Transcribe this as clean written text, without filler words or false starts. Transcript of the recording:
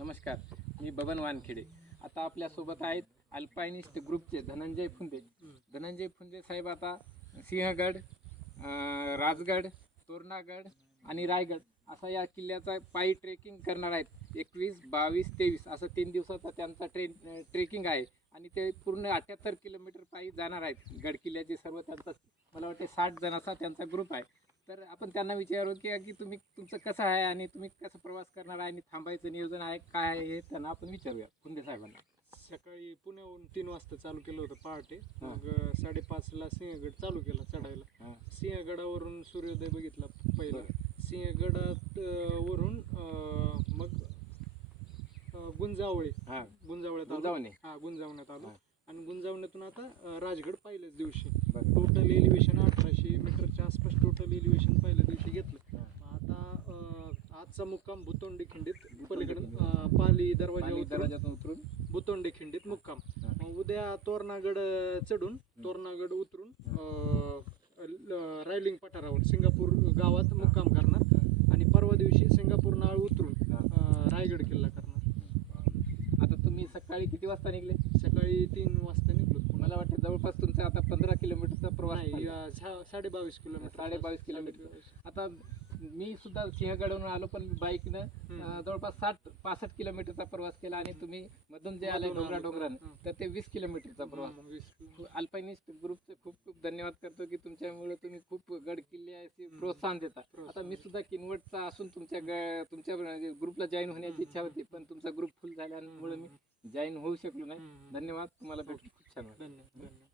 नमस्कार, मी बबन वानखेडे. आता आपल्यासोबत आहेत अल्पायनिस्ट ग्रुपचे धनंजय फुंदे. धनंजय फुंदे साहेब आता सिंहगड, राजगड, तोरणागड आणि रायगड असा या किल्ल्याचा पायी ट्रेकिंग करणार आहेत. 21, 22, 23 असं 3 दिवसाचा त्यांचा ट्रेकिंग आहे आणि ते पूर्ण 78 किलोमीटर पायी जाणार आहेत. गड किल्ल्याचे सर्व त्यांचा मला वाटते 60 जणांचा त्यांचा ग्रुप आहे. तर आपण त्यांना विचारू की तुम्ही तुमचं कसं आहे आणि तुम्ही कसं प्रवास करणार आहे आणि थांबायचं नियोजन आहे काय आहे हे त्यांना आपण विचारूया फुंदे साहेबांना. सकाळी पुण्याहून 3 वाजता चालू केलं होतं पहाटे. मग 5:30ला सिंहगड चालू केला चढायला. सिंहगडावरून सूर्योदय बघितला पहिला. सिंहगडात वरून मग गुंजावण्यात आलो आणि गुंजावण्यातून आता राजगड पहिल्याच दिवशी. टोटल एलिव्हेशन 1800 मीटरच्या आसपास टोटल एलिव्हेशन पहिल्या दिवशी घेतलं. आता आजचा मुक्काम भुतोंडी खिंडीत पलीकडून पाली दरवाजातून उतरून भुतोंडी खिंडीत मुक्काम. मग उद्या तोरणागड चढून तोरणागड उतरून रायलिंग पठारावर सिंगापूर गावात मुक्काम करणार आणि परवा दिवशी सिंगापूर नाळ उतरून रायगड किल्ला करणार. आता तुम्ही सकाळी किती वाजता निघले? सकाळी 3 वाजता निघलो. मला वाटतं जवळपास तुमचा आता 15 किलोमीटरचा प्रवास नाही, 22.5 किलोमीटर. 22.5 किलोमीटर. आता मी सुद्धा सिंहगडवरून आलो पण बाईकनं जवळपास 65 किलोमीटरचा प्रवास केला आणि तुम्ही मधून जे आले डोंगरान तर ते 20 किलोमीटरचा प्रवास. अल्पायनिस्ट ग्रुपचे खूप खूप धन्यवाद करतो की तुमच्यामुळे तुम्ही खूप गड किल्ल्याचे प्रोत्साहन देता. आता मी सुद्धा किनवटचा असून तुमच्या ग्रुपला जॉईन होण्याची इच्छा होती पण तुमचा ग्रुप फुल झाल्यामुळे मी जॉईन होऊ शकलो नाही. धन्यवाद, तुम्हाला भेटून खूप छान वाटलं. धन्यवाद.